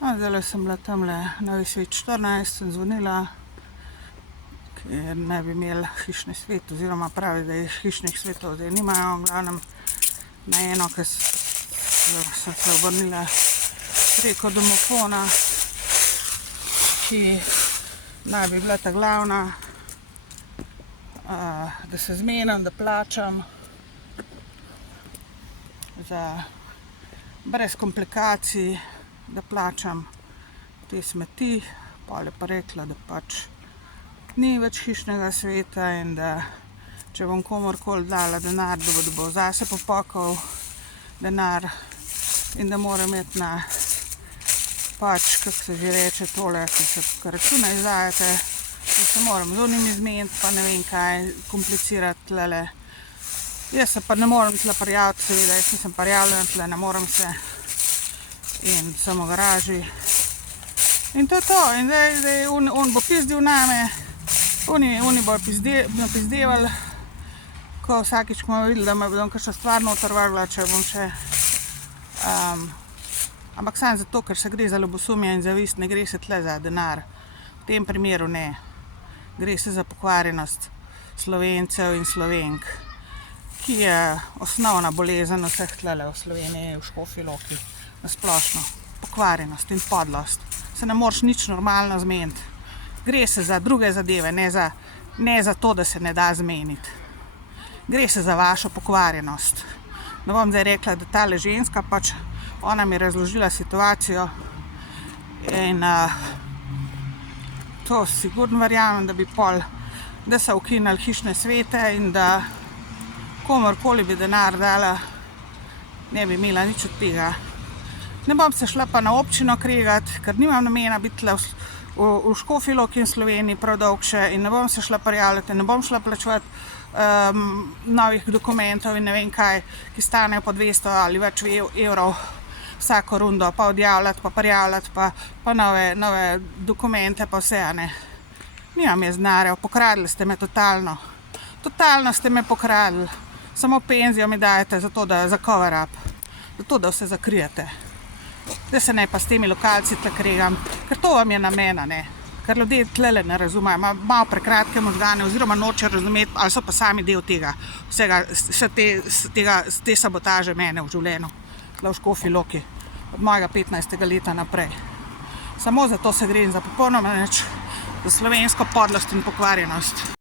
Zdaj sem bila tamle na Svet 14, sem zvonila, ker ne bi imeli hišni svet, oziroma pravi, da hišnih svetov zdaj nimajo. V glavnem na eno, ker sem se obrnila preko domofona, ki naj bi bila ta glavna, da se zmenim, da plačam brez komplikacij, da plačam te smeti. Pol je pa rekla, da pač ni več hišnega sveta in da če bom komurkoli dala denar, da bo zase popakal denar in da moram imeti na pač, kako se že reče tole, ko račune izdajate, da se moram z onimi zmeniti, pa ne vem kaj komplicirati tlele. Jaz se pa ne morem tle prijaviti, seveda, jaz nisem prijavljena tle, ne morem se, in sem v garaži. In to je to, in zdaj on bo pizdil name, oni bojo pizdevali, ko vsakič bomo videli, da me bom kakšna stvar noter vrgla, če bom še. Ampak samo zato, ker se gre za ljubosumje in zavist, ne gre se tle za denar. V tem primeru ne. Gre se za pokvarjenost Slovencev in Slovenk, ki je osnovna bolezen vseh tlele v Sloveniji, v Škofji Loki, na splošno. Pokvarjenost in podlost. Se ne moreš nič normalno zmeniti. Gre se za druge zadeve, ne za to, da se ne da zmeniti. Gre se za vašo pokvarjenost. Ne bom zdaj rekla, da tale ženska pač, ona mi je razložila situacijo in to sigurno verjamem, da bi pol, da so ukinili hišne svete in da komurkoli bi denar dala, ne bi imela nič od tega. Ne bom se šla pa na občino kregati, ker nimam namena biti v Škofji Loki in Sloveniji prav dolgo še in ne bom se šla prijavljati, ne bom šla plačevati novih dokumentov in ne vem kaj, ki stanejo po 200 ali več evrov vsako rundo, pa odjavljati, pa prijavljati, pa nove dokumente, pa vse, ne. Nimam jaz denarja, pokradli ste me totalno. Totalno ste me pokradli. Samo penzijo mi dajete za cover up, zato da vse zakrijete. Zdaj se ne pa s temi lokalci tle kregam, ker to vam je namena, ne. Ker ljudje tlele ne razumejo, ima malo prekratke možgane oziroma noče razumeti, ali so pa sami del tega, te sabotaže mene v življenju, tle v Škofji Loki, od mojega 15. leta naprej. Samo za to se gre in za popolnoma nič, za slovensko podlost in pokvarjenost.